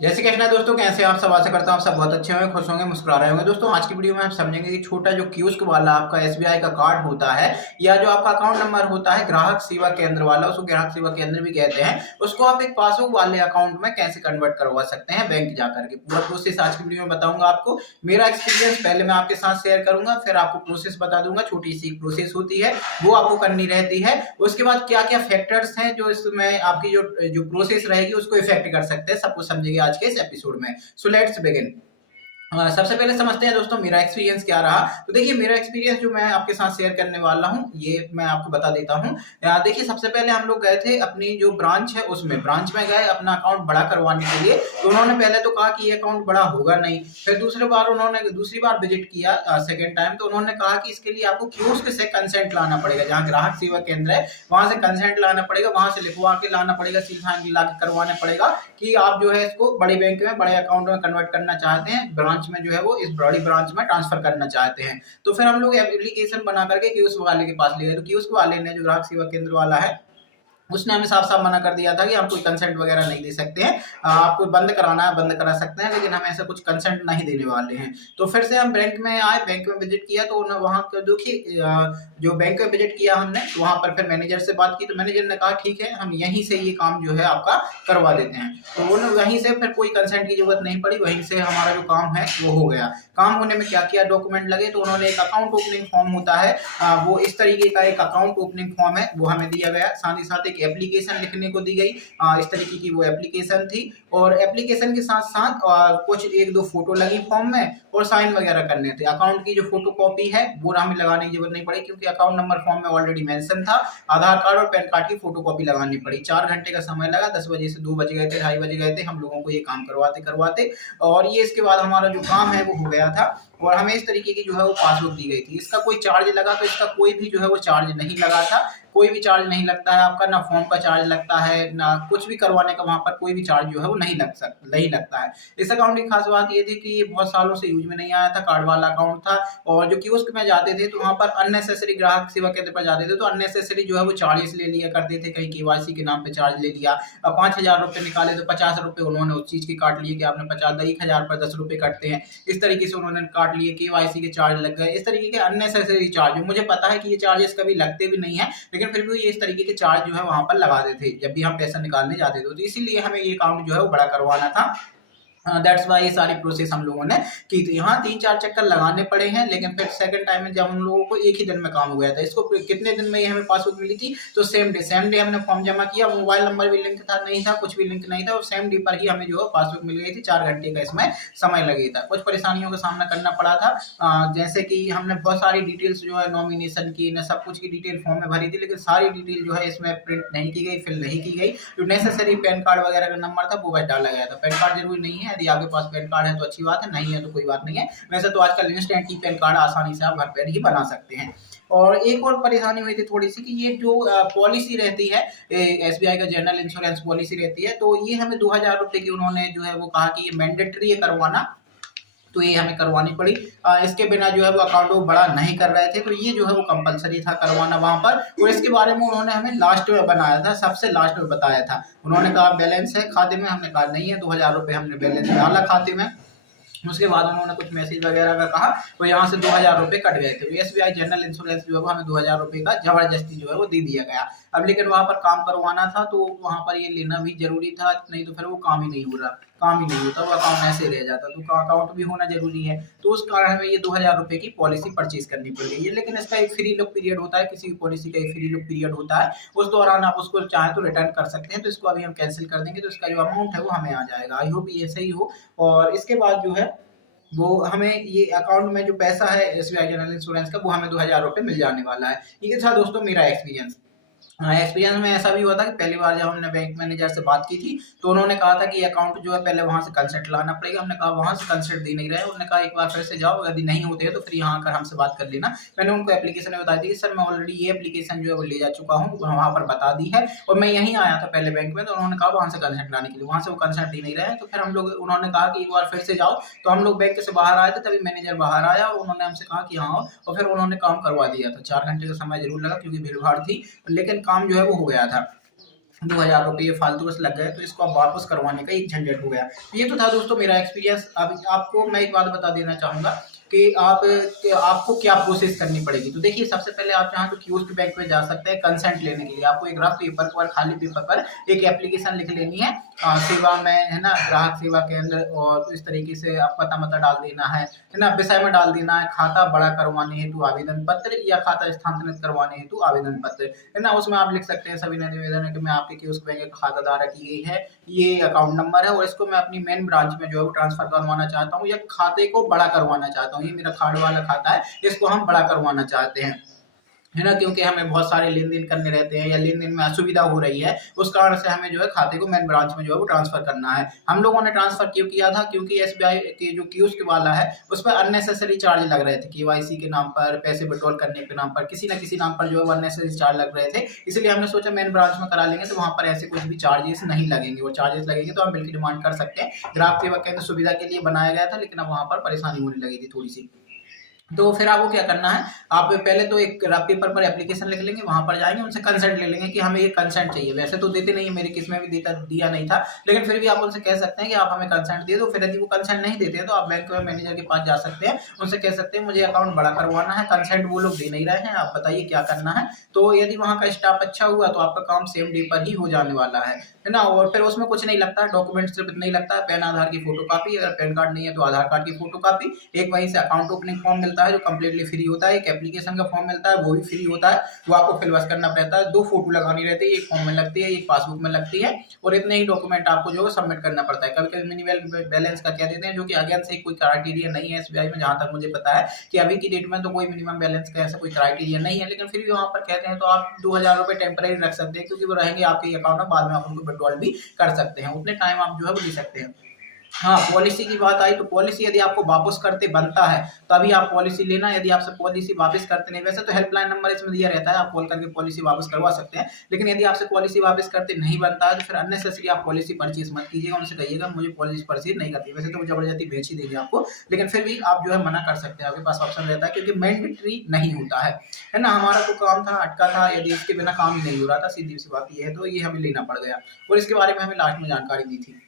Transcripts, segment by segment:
जैसे कहना है दोस्तों, कैसे आप सब? आशा करता हूं आप सब बहुत अच्छे होंगे, खुश होंगे, मुस्कुरा रहे होंगे। दोस्तों आज की वीडियो में हम समझेंगे कि छोटा जो कियोस्क वाला आपका एसबीआई का कार्ड होता है या जो आपका अकाउंट नंबर होता है ग्राहक सेवा केंद्र वाला, उसको ग्राहक सेवा केंद्र भी कहते हैं, उसको आप एक पासबुक वाले अकाउंट में कैसे कन्वर्ट करवा सकते हैं बैंक जाकर के। पूरा प्रोसेस आज की वीडियो में बताऊंगा आपको। मेरा एक्सपीरियंस पहले मैं आपके साथ शेयर करूंगा, फिर आपको प्रोसेस बता दूंगा। छोटी सी प्रोसेस होती है, वो आपको करनी रहती है। उसके बाद क्या क्या फैक्टर्स हैं जो इसमें आपकी जो जो प्रोसेस रहेगी उसको इफेक्ट कर सकते हैं, सब कुछ समझेंगे आज के इस एपिसोड में। So let's begin. सबसे पहले समझते हैं दोस्तों मेरा एक्सपीरियंस क्या रहा। तो देखिए, मेरा एक्सपीरियंस जो मैं आपके साथ शेयर करने वाला हूँ ये मैं आपको बता देता हूँ। देखिए, सबसे पहले हम लोग गए थे अपनी जो ब्रांच है उसमें, ब्रांच में गए अपना अकाउंट बड़ा करवाने के लिए। तो उन्होंने पहले तो कहा कि ये अकाउंट बड़ा होगा नहीं। फिर दूसरी बार विजिट किया, सेकेंड टाइम, तो उन्होंने कहा कि इसके लिए आपको कियोस्क से कंसेंट लाना पड़ेगा। जहाँ ग्राहक सेवा केंद्र है वहां से कंसेंट लाना पड़ेगा, वहां से लिखवा के लाना पड़ेगा, सीधा ला के करवाना पड़ेगा कि आप जो है इसको बड़े बैंक में, बड़े अकाउंट में कन्वर्ट करना चाहते हैं, ब्रांच में जो है वो इस बड़ी ब्रांच में ट्रांसफर करना चाहते हैं। तो फिर हम लोग एप्लीकेशन बना करके कियोस्क वाले के पास ले गए। तो कियोस्क वाले ने, जो ग्राहक सेवा केंद्र वाला है, उसने हमें साफ साफ मना कर दिया था कि हम कोई कंसेंट वगैरह नहीं दे सकते हैं। आपको बंद कराना है बंद करा सकते हैं, लेकिन हम ऐसा कुछ कंसेंट नहीं देने वाले हैं। तो फिर से हम बैंक में आए, बैंक में विजिट किया। तो वहाँ देखिए, जो बैंक में विजिट किया हमने, तो वहाँ पर फिर मैनेजर से बात की। तो मैनेजर ने कहा ठीक है, हम यहीं से ये काम जो है आपका करवा देते हैं। तो वहीं से फिर कोई कंसेंट की जरूरत नहीं पड़ी, वहीं से हमारा जो काम है वो हो गया। काम होने में क्या क्या डॉक्यूमेंट लगे, तो उन्होंने एक अकाउंट ओपनिंग फॉर्म होता है, वो इस तरीके का एक अकाउंट ओपनिंग फॉर्म है, वो हमें दिया गया। साथ ही साथ एक एप्लीकेशन लिखने को दी गई, इस तरीके की वो एप्लीकेशन थी। और एप्लीकेशन के साथ साथ कुछ एक दो फोटो लगी फॉर्म में, और साइन वगैरह करने थे। अकाउंट की जो फोटो कॉपी है वो हमें लगाने की जरूरत नहीं पड़ी, क्योंकि अकाउंट नंबर फॉर्म में ऑलरेडी मेंशन था। आधार कार्ड और पैन कार्ड की फोटो कॉपी लगानी पड़ी। 4 घंटे का समय लगा, 10 बजे से 2 बज गए थे, 2:30 बज गए थे हम लोगों को ये काम करवाते करवाते। और ये इसके बाद हमारा जो काम है वो हो गया था, और हमें इस तरीके की जो है वो पासबुक दी गई थी। इसका कोई चार्ज लगा, तो इसका कोई भी जो है वो चार्ज नहीं लगा था। कोई भी चार्ज नहीं लगता है आपका, ना फॉर्म का चार्ज लगता है, ना कुछ भी करवाने का वहां पर कोई भी चार्ज जो है वो नहीं लगता है। इस अकाउंट की खास बात ये थी कि ये बहुत सालों से यूज में नहीं आया था, कार्ड वाला अकाउंट था। और जो कियोस्क में जाते थे तो वहां पर अननेसेसरी, ग्राहक सेवा केंद्र पर जाते थे तो अननेसेसरी जो है वो चार्जेस ले लिया करते थे। कहीं केवाईसी के नाम पे चार्ज ले लिया, 5,000 रुपए निकाले तो 50 रुपए उन्होंने उस चीज के काट लिए कि आपने 1,000 पर 10 रुपए कटते हैं। इस तरीके से उन्होंने काट लिए, केवाईसी के चार्ज लग गए। इस तरीके के अननेसेसरी चार्ज, मुझे पता है कि ये चार्जेस कभी लगते भी नहीं है, लेकिन फिर भी ये इस तरीके के चार्ज जो है वहां पर लगा देते थे जब भी हम पैसा निकालने जाते थे। तो इसीलिए हमें ये अकाउंट जो है वो बड़ा करवाना था। दैट्स वाई ये सारी प्रोसेस हम लोगों ने की थी। यहाँ 3-4 चक्कर लगाने पड़े हैं, लेकिन फिर सेकंड टाइम में जब हम लोगों को एक ही दिन में काम हो गया था। इसको कितने दिन में ये हमें पासबुक मिली थी, तो सेम डे हमने फॉर्म जमा किया। मोबाइल नंबर भी लिंक था नहीं था, कुछ भी लिंक नहीं था, और सेम डे पर ही हमें जो है पासबुक मिल गई थी। 4 घंटे का इसमें समय लगे था। कुछ परेशानियों का सामना करना पड़ा था, जैसे कि हमने बहुत सारी डिटेल्स जो है नॉमिनेशन की, न सब कुछ की डिटेल फॉर्म में भरी थी, लेकिन सारी डिटेल जो है इसमें प्रिंट नहीं की गई, फिल नहीं की गई। जो नेसेसरी पैन कार्ड वगैरह का नंबर था वो बस डाला गया था। पैन कार्ड जरूरी नहीं है, यदि आपके पास पैन कार्ड है तो अच्छी बात है, नहीं है तो कोई बात नहीं है। वैसे तो आजकल इंस्टेंट ही पैन कार्ड आसानी से आप घर पर ही बना सकते हैं। और एक और परेशानी हुई थी थोड़ी सी, कि ये जो पॉलिसी रहती है, एसबीआई का जनरल इंश्योरेंस पॉलिसी रहती है, तो ये हमें 2,000 रुपए की उन्होंने जो है वो कहा कि ये मैंडेटरी है करवाना, तो ये हमें करवानी पड़ी। इसके बिना जो है वो अकाउंट वो बड़ा नहीं कर रहे थे, तो ये जो है वो कंपलसरी था करवाना वहां पर। और इसके बारे में उन्होंने हमें लास्ट में बनाया था, सबसे लास्ट में बताया था। उन्होंने कहा बैलेंस है खाते में, हमने कहा नहीं है। 2,000 रुपए हमने बैलेंस डाला खाते में। उसके बाद उन्होंने कुछ मैसेज वगैरह का कहा, तो यहाँ से 2,000 रुपए कट गए थे। एसबीआई जनरल इंश्योरेंस जो है हमें 2,000 रुपए का जबरदस्ती जो है वो दे दिया गया। अब लेकिन वहां पर काम करवाना था, तो वहां पर ये लेना भी जरूरी था, नहीं तो फिर वो काम ही नहीं हो रहा, काम ही नहीं होता, वो अकाउंट ऐसे रह जाता। तो अकाउंट भी होना जरूरी है, तो उस कारण हमें ये 2,000 रुपए की पॉलिसी परचेज करनी पड़ गई है। लेकिन इसका एक फ्री लुक पीरियड होता है, किसी भी पॉलिसी का एक फ्री लुक पीरियड होता है, उस दौरान आप उसको चाहे तो रिटर्न कर सकते हैं। तो इसको अभी हम कैंसिल कर देंगे, तो इसका जो अमाउंट है वो हमें आ जाएगा। आई होप ये सही हो। और इसके बाद जो है वो हमें ये अकाउंट में जो पैसा है एसबीआई जनरल इंश्योरेंस का, वो हमें 2,000 रुपए मिल जाने वाला है। ये था दोस्तों मेरा एक्सपीरियंस। एक्सपीरियंस में ऐसा भी हुआ था कि पहली बार जब हमने बैंक मैनेजर से बात की थी, तो उन्होंने कहा था कि अकाउंट जो है पहले वहां से कंसेंट लाना पड़ेगा। हमने कहा वहां से कंसेंट दे नहीं रहे। उन्होंने कहा एक बार फिर से जाओ, यदि नहीं होते हैं तो फिर यहाँ आकर हमसे बात कर लेना। मैंने उनको एप्लीकेशन में बताई थी कि सर मैं ऑलरेडी ये एप्लीकेशन जो है वो ले जा चुका हूँ, वहां पर बता दी है, और मैं यहीं आया था पहले बैंक में। तो उन्होंने कहा वहां से कंसेंट लाने के लिए, वहां से वो कंसेंट दे नहीं रहे। तो फिर हम लोग, उन्होंने कहा कि एक बार फिर से जाओ। तो हम लोग बैंक से बाहर आए थे, तभी मैनेजर बाहर आया और उन्होंने हमसे कहा कि हाँ, और फिर उन्होंने काम करवा दिया था। 4 घंटे का समय जरूर लगा क्योंकि भीड़ भाड़ थी, लेकिन काम जो है वो हो गया था। ₹2000 फालतू बस लग गए, तो इसको अब वापस करवाने का एक झंझट हो गया। तो ये तो था दोस्तों मेरा एक्सपीरियंस। अब आपको मैं एक बात बता देना चाहूँगा कि आपको क्या प्रोसेस करनी पड़ेगी। तो देखिए, सबसे पहले आप चाहें तो कियोस्क बैंक में जा सकते हैं कंसेंट लेने के लिए। आपको एक रफ पेपर पर, खाली पेपर पर एक एप्लीकेशन लिख लेनी है, सेवा में, है ना, ग्राहक सेवा केंद्र, और इस तरीके से आप पता डाल देना है ना, विषय में डाल देना है खाता बड़ा करवाने हेतु आवेदन पत्र या खाता स्थानांतरित करवाने हेतु आवेदन पत्र, है ना। उसमें आप लिख सकते हैं सभी निवेदन है कि मैं आपके कियोस्क बैंक का खाता धारक ये है, ये अकाउंट नंबर है, और इसको मैं अपनी मेन ब्रांच में जो है वो ट्रांसफर करवाना चाहता हूँ, या खाते को बड़ा करवाना चाहता हूँ। ये मेरा कार्ड वाला खाता है, इसको हम बड़ा करवाना चाहते हैं, है ना, क्योंकि हमें बहुत सारे लेन-देन करने रहते हैं या लेन-देन में असुविधा हो रही है, उस कारण से हमें जो है खाते को मेन ब्रांच में जो है वो ट्रांसफर करना है। हम लोगों ने ट्रांसफर क्यों किया था? क्योंकि एसबीआई के जो कियोस्क वाला है, उस पर अननेसेसरी चार्ज लग रहे थे, केवाईसी के नाम पर, पैसे विड्रॉल करने के नाम पर, किसी न किसी नाम पर जो है वो अननेसेसरी चार्ज लग रहे थे। इसलिए हमने सोचा मेन ब्रांच में करा लेंगे तो वहाँ पर ऐसे कुछ भी चार्जेस नहीं लगेंगे। वो चार्जेस लगेंगे तो हम बिल की डिमांड कर सकते हैं। ग्राहक सेवा केंद्र सुविधा के लिए बनाया गया था, लेकिन अब वहाँ पर परेशानी होने लगी थी थोड़ी-सी। तो फिर आपको क्या करना है, आप पहले तो एक रफ पेपर पर एप्लीकेशन लिख लेंगे, वहाँ पर जाएँगे, उनसे कंसेंट ले लेंगे कि हमें ये कंसेंट चाहिए। वैसे तो देते नहीं है, मेरे केस में भी दिया नहीं था, लेकिन फिर भी आप उनसे कह सकते हैं कि आप हमें कंसेंट दे दो। फिर यदि वो कंसेंट नहीं देते हैं तो आप बैंक में मैनेजर के पास जा सकते हैं, उनसे कह सकते हैं मुझे अकाउंट बड़ा करवाना है, कंसेंट वो लोग दे नहीं रहे हैं, आप बताइए क्या करना है। तो यदि वहाँ का स्टाफ अच्छा हुआ तो आपका काम सेम डे पर ही हो जाने वाला है ना। और फिर उसमें कुछ नहीं लगता, डॉक्यूमेंट सिर्फ इतना ही लगता है, पैन आधार की फोटोकॉपी, अगर पैन कार्ड नहीं है तो आधार कार्ड की फोटोकॉपी, एक वहीं से अकाउंट ओपनिंग फॉर्म मिलता है जो कम्प्लीटली फ्री होता है, एक एप्लीकेशन का फॉर्म मिलता है वो भी फ्री होता है, वो आपको फिल बस करना पड़ता है, 2 फोटो लगानी रहती है, एक फॉर्म में लगती है, एक पासबुक में लगती है, और इतने ही डॉक्यूमेंट आपको जो है सबमिट करना पड़ता है। कभी-कभी मिनिमम बैलेंस का कह देते हैं, जो कि अगेन से कोई क्राइटेरिया नहीं है एसबीआई में, जहाँ तक मुझे पता है कि अभी की डेट में तो कोई मिनिमम बैलेंस का ऐसा कोई क्राइटेरिया नहीं है, लेकिन फिर भी वहाँ पर कहते हैं तो आप ₹2000 टेम्परेरी रख सकते हैं, क्योंकि वो रहेंगे आपके अकाउंट में, बाद में आप उनको विड्रॉल भी कर सकते हैं, उतने टाइम आप जो है वो ले सकते हैं। हाँ, पॉलिसी की बात आई तो पॉलिसी यदि आपको वापस करते बनता है तभी आप पॉलिसी लेना, यदि आपसे पॉलिसी वापस करते नहीं, वैसे तो हेल्पलाइन नंबर इसमें दिया रहता है, आप कॉल करके पॉलिसी वापस करवा सकते हैं, लेकिन यदि आपसे पॉलिसी वापस करते नहीं बनता है तो फिर अननेसेसरी आप पॉलिसी परचेज मत कीजिएगा, उनसे कहिएगा मुझे पॉलिसी परचेज नहीं करती। वैसे तो वो जबरदस्ती बेच ही देंगे आपको, लेकिन फिर भी आप जो है मना कर सकते हैं, आपके पास ऑप्शन रहता है, क्योंकि मैंडेटरी नहीं होता है ना। हमारा तो काम था, अटका था, यदि इसके बिना काम ही नहीं हो रहा था, सीधी सी बात ये है, तो ये हमें लेना पड़ गया, और इसके बारे में हमें लास्ट में जानकारी दी थी।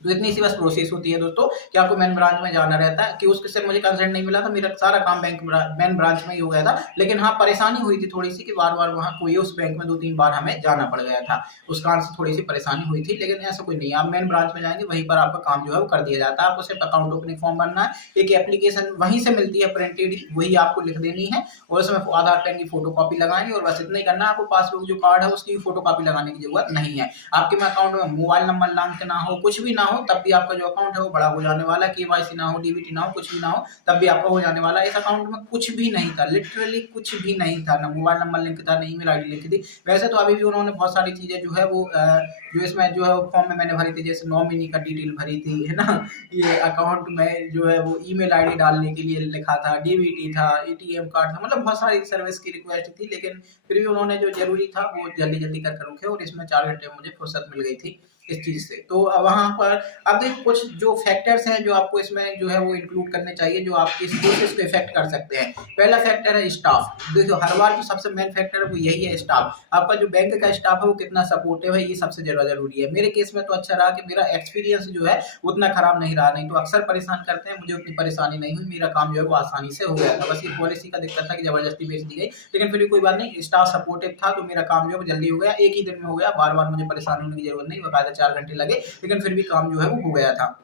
तो इतनी सी बस प्रोसेस होती है दोस्तों कि आपको मेन ब्रांच में जाना रहता है, कि उससे मुझे कंसेंट नहीं मिला था, मेरा सारा काम मेन ब्रांच में ही हो गया था, लेकिन हाँ परेशानी हुई थी थोड़ी सी कि बार बार वहाँ कोई उस बैंक में 2-3 बार हमें जाना पड़ गया था, उस कारण से थोड़ी सी परेशानी हुई थी, लेकिन ऐसा कोई नहीं है। आप मेन ब्रांच में जाएंगे वहीं पर आपका काम जो है वो कर दिया जाता है। आपको सिर्फ अकाउंट ओपनिंग फॉर्म भरना है, एक एप्लीकेशन वहीं से मिलती है प्रिंटेड ही, वही आपको लिख देनी है, और उसमें आधार कार्ड की फोटो कॉपी लगानी, और बस इतना ही करना है। आपको पासबुक जो कार्ड है उसकी फोटो कॉपी लगाने की जरूरत नहीं है। आपके में अकाउंट में मोबाइल नंबर लिंक ना हो, कुछ भी ना हो, तब भी आपका जो अकाउंट है वो बड़ा हो जाने वाला है, केवाईसी ना हो, डीबीटी ना हो, कुछ भी ना हो, तब भी आपका हो जाने वाला है। इस अकाउंट में कुछ भी नहीं था, लिटरली कुछ भी नहीं था, ना मोबाइल नंबर लिंक था, ना ईमेल आईडी लिंक थी। वैसे तो अभी भी उन्होंने बहुत सारी चीजें जो है वो जो इसमें जो है फॉर्म में मैंने भरी थी, जैसे नॉमिनी का डिटेल भरी थी, है ना, ये अकाउंट में जो है वो ईमेल आईडी डालने के लिए लिखा था, डीबीटी था, एटीएम कार्ड था, मतलब बहुत सारी सर्विस की रिक्वेस्ट थी, लेकिन फिर भी उन्होंने जो जरूरी था वो जल्दी जल्दी कर रखे, और इसमें 4 घंटे में मुझे फुर्सत मिल गई थी इस चीज से। तो वहां पर अब देखो कुछ जो फैक्टर्स हैं जो आपको इसमें जो है वो इंक्लूड करने चाहिए, जो आपकी इस प्रोसेस को इफेक्ट कर सकते हैं। पहला फैक्टर है स्टाफ। देखो हर बार जो सबसे मेन फैक्टर है वो यही है, स्टाफ। आपका जो बैंक का स्टाफ है वो कितना सपोर्टिव है, ये सबसे ज्यादा जरूरी है। मेरे केस में तो अच्छा रहा कि मेरा एक्सपीरियंस जो है उतना खराब नहीं रहा, नहीं तो अक्सर परेशान करते हैं, मुझे उतनी परेशानी नहीं हुई, मेरा काम जो है वो आसानी से हो गया था। बस ये पॉलिसी का दिक्कत था कि जबरदस्ती बेच दी गई, लेकिन फिर भी कोई बात नहीं, स्टाफ सपोर्टिव था तो मेरा काम जो है वो जल्दी हो गया, एक ही दिन में हो गया, बार बार मुझे परेशान होने की जरूरत नहीं, बकायदा 4 घंटे लगे, लेकिन फिर भी काम जो है वो हो गया था।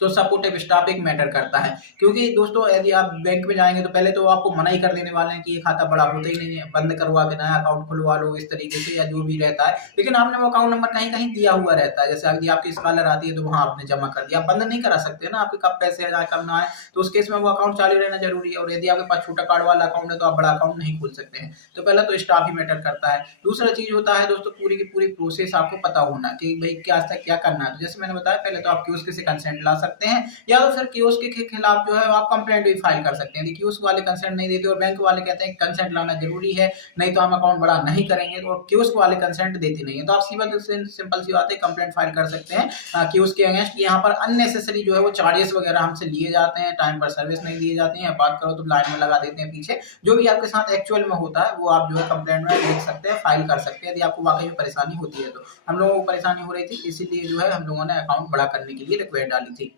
तो सपोर्टिव स्टाफ एक मैटर करता है, क्योंकि दोस्तों यदि आप बैंक में जाएंगे तो पहले तो आपको मना ही कर देने वाले हैं कि ये खाता बड़ा होता ही नहीं है, बंद करवा के नया अकाउंट खुलवा लो, इस तरीके से, या जो भी रहता है। लेकिन आपने वो अकाउंट नंबर कहीं कहीं दिया हुआ रहता है, जैसे यदि आपकी स्कॉलर आती है तो वहां आपने जमा कर दिया, आप बंद नहीं करा सकते ना, आपके कब पैसे आ जाए कब ना आए, तो उस केस में वो अकाउंट चालू रहना जरूरी है। और यदि आपके पास छोटा कार्ड वाला अकाउंट है तो आप बड़ा अकाउंट नहीं खोल सकते हैं। तो पहला तो स्टाफ ही मैटर करता है। दूसरा चीज होता है दोस्तों पूरी की पूरी प्रोसेस आपको पता होना कि भाई क्या करना है। तो जैसे मैंने बताया, पहले तो आप कियोस्क से कंसेंट ला सकते हैं, या तो फिर कियोस्क के खिलाफ जो है आप कंप्लेंट भी फाइल कर सकते हैं। यदि कियोस्क वाले कंसेंट नहीं देते और बैंक वाले कहते हैं कंसेंट लाना जरूरी है, नहीं तो हम अकाउंट बड़ा नहीं करेंगे, तो कियोस्क वाले कंसेंट देते नहीं है, तो आप सिंपल सी बात है कंप्लेंट फाइल कर सकते हैं कियोस्क के अगेंस्ट। यहाँ पर अननेसेसरी जो है वो चार्जेस वगैरह हमसे लिए जाते हैं, टाइम पर सर्विस नहीं दिए जाते हैं, बात करो तो लाइन में लगा देते हैं पीछे। जो भी आपके साथ एक्चुअल में होता है वो आप जो है कंप्लेंट में लिख सकते हैं, फाइल कर सकते हैं यदि आपको वाकई में परेशानी होती है। तो हम लोगों को परेशानी हो रही थी, इसीलिए जो है हम लोगों ने अकाउंट बड़ा करने के लिए रिक्वेस्ट डाली थी,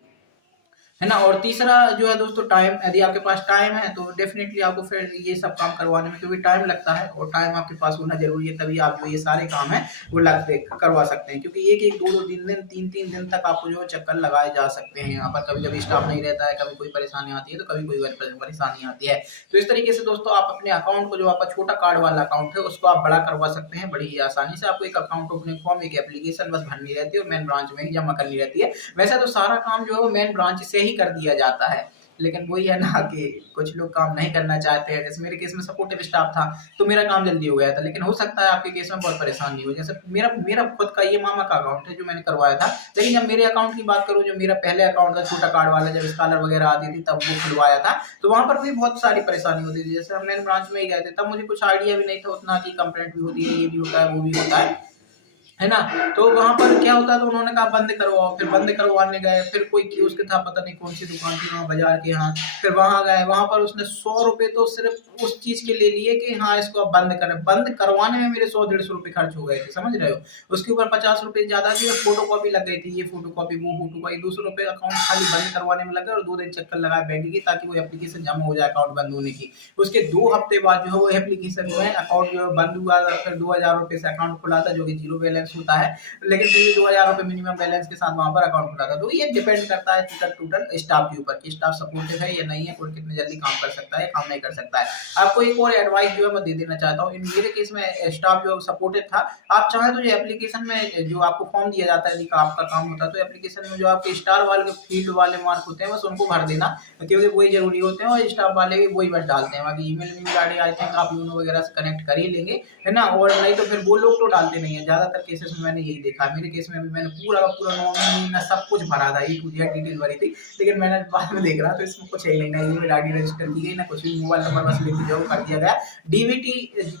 है ना। और तीसरा जो है दोस्तों टाइम, यदि आपके पास टाइम है तो डेफिनेटली आपको फिर ये सब काम करवाने में, क्योंकि टाइम लगता है और टाइम आपके पास होना जरूरी है, तभी आप जो ये सारे काम है वो लगते करवा सकते हैं। क्योंकि एक एक दो दो दिन तीन तीन दिन तक आपको जो चक्कर लगाए जा सकते हैं यहाँ पर। कभी कभी स्टाफ नहीं रहता है, कभी कोई परेशानी आती है, तो कभी कोई परेशानी आती है। तो इस तरीके से दोस्तों आप अपने अकाउंट को, जो आपका छोटा कार्ड वाला अकाउंट है, उसको आप बड़ा करवा सकते हैं बड़ी ही आसानी से। आपको एक अकाउंट ओपनिंग फॉर्म, एक एप्लीकेशन बस भरनी रहती है और मेन ब्रांच में ही जमा करनी रहती है। वैसे तो सारा काम जो है वो मेन ब्रांच से ही कर दिया जाता है, लेकिन वही है ना कि कुछ लोग काम नहीं करना चाहते हैं। जैसे मेरे केस में सपोर्टिव स्टाफ था तो मेरा काम जल्दी हो गया था, लेकिन हो सकता है आपके केस में बहुत परेशानी हो। जैसे मेरा खुद का ये मामा का अकाउंट है जो मैंने करवाया था, लेकिन जब मेरे अकाउंट की बात करूं, जो मेरा पहले अकाउंट था छोटा कार्ड वाला, जब स्कॉलर वगैरह आती थी तब वो खुलवाया था, तो वहां पर भी बहुत सारी परेशानी होती थी। जैसे हम मेन ब्रांच में ही गए थे, तब मुझे कुछ आइडिया भी नहीं था उतना कि कंप्लेंट भी होती है, ये भी होता है, वो भी होता है ना। तो वहां पर क्या होता था, उन्होंने कहा बंद करवाओ, फिर बंद करवाने गए, फिर कोई कियोस्क था, पता नहीं कौन सी दुकान थी वहाँ बाजार के यहाँ, फिर वहां गए, वहां पर उसने 100 रुपए तो सिर्फ उस चीज के ले लिए कि हाँ इसको आप बंद करें। बंद करवाने में मेरे 100-150 रुपए खर्च हो गए थे, समझ रहे हो। उसके ऊपर 50 रुपए ज्यादा थी और फोटो कॉपी लग गई थी, ये फोटो कॉपी वो फोटो कॉपी, 200 रुपए अकाउंट खाली बंद करवाने में लगे और 2 दिन चक्कर लगाए बैंक की, ताकि वो एप्लीकेशन जमा हो जाए अकाउंट बंद होने की। उसके 2 हफ्ते बाद जो है वो एप्लीकेशन जो है अकाउंट जो है बंद हुआ, फिर 2000 रुपए से अकाउंट खुला था, जो कि 0 बैलेंस होता है, लेकिन फिर भी 2000 रुपए मिनिमम बैलेंस के साथ वहां पर अकाउंट खुला था। तो ये डिपेंड करता है टोटल स्टाफ के ऊपर कि स्टाफ सपोर्टिव है या नहीं है, कोई कितने जल्दी काम कर सकता है, काम नहीं कर सकता है। आपको एक और एडवाइस जो है मैं दे देना चाहता हूँ। इन मेरे केस में स्टाफ जो सपोर्टिव था, आप चाहें तो जो एप्लीकेशन में जो आपको फॉर्म दिया जाता है, आपका काम होता है, तो एप्लीकेशन में जो आपके स्टार वाले फील्ड वाले मार्क होते हैं बस उनको भर देना, क्योंकि वही जरूरी होते हैं और स्टाफ वाले भी वही बस डालते हैं। बाकी ईमेल आईडी आई थिंक आप यूनो वगैरह से कनेक्ट कर ही लेंगे, है ना। और नहीं तो फिर वो लोग तो डालते नहीं है, ज्यादातर केसेस में मैंने यही देखा। मेरे केस में भी मैंने पूरा का पूरा नॉमिनी सब कुछ भरा था, A to Z डिटेल भरी थी, लेकिन मैंने बाद में देख रहा तो इसमें कुछ है ही नहीं, ना ईमेल आईडी रजिस्टर की गई, ना कुछ भी, मोबाइल नंबर बस लेके जाओ कर दिया गया। डीबीटी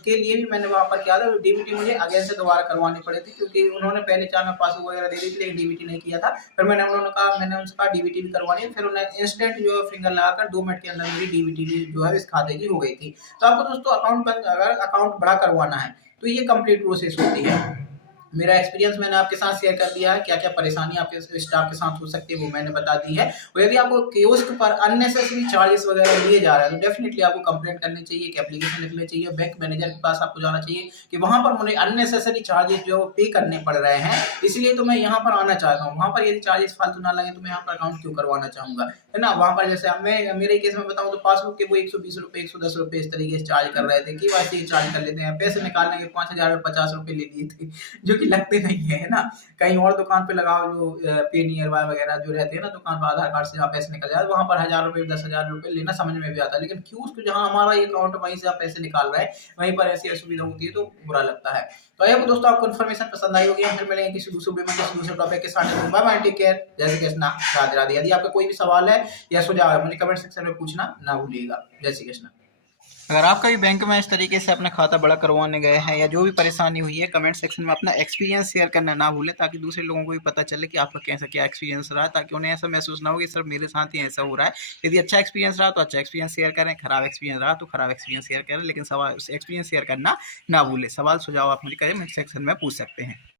के लिए भी मैंने वहां पर किया था, डीबीटी मुझे अगेन से दोबारा करवाने पड़े थे, क्योंकि उन्होंने पहले 4 में पासबुक वगैरह दे दी थी, लेकिन डीबीटी नहीं किया था। फिर मैंने उनसे कहा डीबीटी भी करवानी है, फिर उन्हें इंस्टेंट जो है फिंगर लगाकर 2 मिनट के अंदर मेरी डीबीटी जो है इस खाते की हो गई थी। तो आपको दोस्तों अगर अकाउंट बड़ा करवाना है तो ये कंप्लीट प्रोसेस होती है। मेरा एक्सपीरियंस मैंने आपके साथ शेयर कर दिया है, क्या क्या परेशानी आपके स्टाफ के साथ हो सकती है वो मैंने बता दी है। और यदि आपको कियोस्क पर अननेसेसरी चार्जेस वगैरह लिए जा रहे हैं तो डेफिनेटली आपको कंप्लेंट करनी चाहिए, एक एप्लीकेशन लिखनी चाहिए, बैंक मैनेजर के पास आपको जाना चाहिए कि वहां पर मुझे अननेसेसरी चार्जेस जो पे करने पड़ रहे हैं, इसलिए तो मैं यहाँ पर आना चाहता हूँ। वहां पर यदि चार्जेस फालतू ना लगे तो मैं यहाँ पर अकाउंट क्यों करवाना चाहूंगा, है ना। वहां पर जैसे मैं मेरे केस में बताऊँ तो पासबुक के वो 120 रुपए 110 रुपए इस तरीके से चार्ज कर रहे थे, कि वैसे चार्ज कर लेते हैं। पैसे निकालने के 5050 रुपए ले लिए थे, जो कि लगते नहीं है ना। कहीं और दुकान पे लगाओ, जो पे नियर बाय वगैरह जो रहते हैं ना दुकान पर, आधार कार्ड से जहाँ पैसे निकल जाते हैं वहां पर 1000 रुपए 10,000 रुपए लेना समझ में भी आता है, लेकिन क्यों उसको जहाँ हमारा ये अकाउंट वहीं से आप पैसे निकाल रहे हैं वहीं पर ऐसी असुविधा होती है तो बुरा लगता है। तो आई होप दोस्तों आपको इन्फॉर्मेशन पसंद आई होगी। फिर मिलेंगे किसी दूसरे वीडियो में किसी दूसरे टॉपिक के साथ। बाय बाय, टेक केयर, जय श्री कृष्णा, राधे राधे। यदि आपका कोई भी सवाल है या सुझाव है मुझे कमेंट सेक्शन में पूछना ना भूलिएगा। जय श्री कृष्णा। अगर आपका भी बैंक में इस तरीके से अपना खाता बड़ा करवाने गए हैं या जो भी परेशानी हुई है, कमेंट सेक्शन में अपना एक्सपीरियंस शेयर करना ना भूलें, ताकि दूसरे लोगों को भी पता चले कि आपका कैसा क्या एक्सपीरियंस रहा, ताकि उन्हें ऐसा महसूस ना हो कि सर मेरे साथ ही ऐसा हो रहा है। यदि अच्छा एक्सपीरियंस रहा तो अच्छा एक्सपीरियंस शेयर करें, खराब एक्सपीरियंस रहा तो खराब एक्सपीरियंस शेयर करें, लेकिन सवाल एक्सपीरियंस शेयर करना ना भूलें। सवाल सुझाव आप मुझे कमेंट सेक्शन में पूछ सकते हैं।